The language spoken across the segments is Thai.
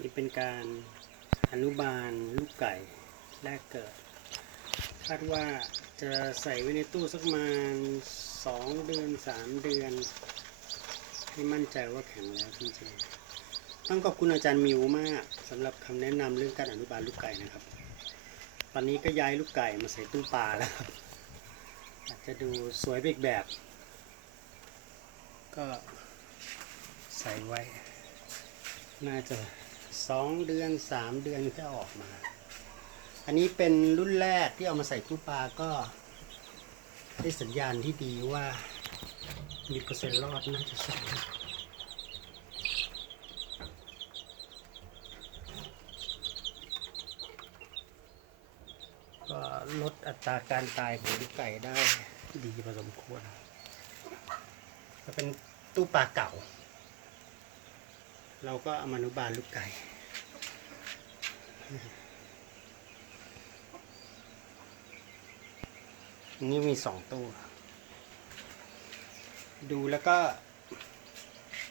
นี่เป็นการอนุบาลลูกไก่แรกเกิด คาดว่าจะใส่ไว้ในตู้สักประมาณสองเดือนสามเดือน ให้มั่นใจว่าแข็งแล้วจริงๆต้องขอบคุณอาจารย์มิวมากสำหรับคำแนะนำเรื่องการอนุบาลลูกไก่นะครับ ตอนนี้ก็ย้ายลูกไก่มาใส่ตู้ปลาแล้วครับอาจจะดูสวยไปอีกแบบ ก็ใส่ไว้ น่าจะ สองเดือนสามเดือนก็ออกมา อันนี้เป็นรุ่นแรกที่เอามาใส่ตู้ปลาก็ ได้สัญญาณที่ดีว่า มีเปอร์เซ็นต์รอดน่าจะใช่ก็ลดอัตราการตายของลูกไก่ได้ดีพอสมควรก็เป็นตู้ปลาเก่า เราก็เอามานุบาลลูกไก่ นนี้มีสองตู้ ดูแล้วก็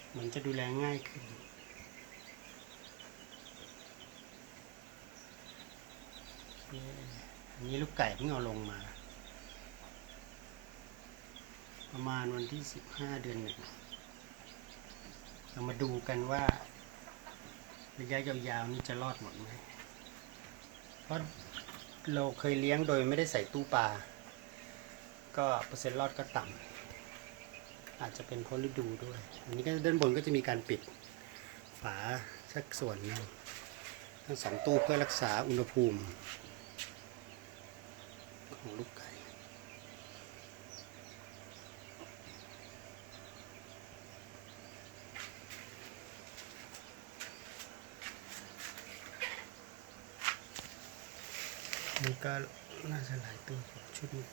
เหมือนจะดูแลง่ายขึ้น อันนี้ลูกไก่เพิ่งเอาลงมา ประมาณวันที่สิบห้าเดือนหนึ่งเรามาดูกันว่าระยะยาวๆนี่จะรอดหมดไหม เพราะเราเคยเลี้ยงโดยไม่ได้ใส่ตู้ปลา ก็เปอร์เซ็นต์รอดก็ต่ำอาจจะเป็นเพราะฤดูด้วย อันนี้ก็ด้านบนก็จะมีการปิดฝาสักส่วนหนึงทั้งสองตู้เพื่อรักษาอุณหภูมิ ของลูกไก่ นี่ก็น่าจะหลายตัวชุดนี้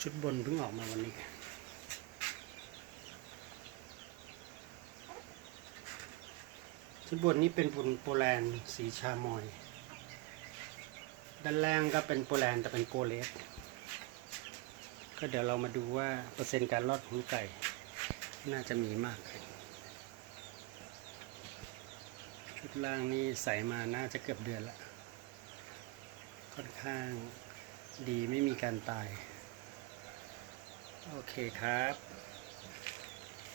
ชุดบนเพิ่งออกมาวันนี้ชุดบนนี้เป็นปุ่นโปแลนด์สีชามอย ด้านล่างก็เป็นโปแลนด์แต่เป็นโกเลสก็เดี๋ยวเรามาดูว่าเปอร์เซ็นต์การรอดของไก่ น่าจะมีมากขึ้น ชุด ล่างนี่ใส่มาน่าจะเกือบเดือนละ ค่อนข้างดีไม่มีการตาย โอเคครับ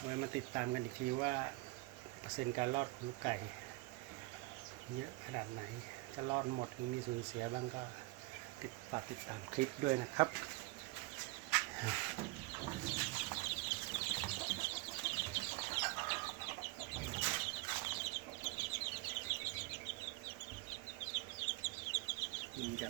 ไว้มาติดตามกันอีกทีว่า เปอร์เซ็นต์การรอดของลูกไก่ เยอะขนาดไหน จะรอดหมดหรือมีสูญเสียบ้างก็ติดฝากติดตามคลิปด้วยนะครับ ya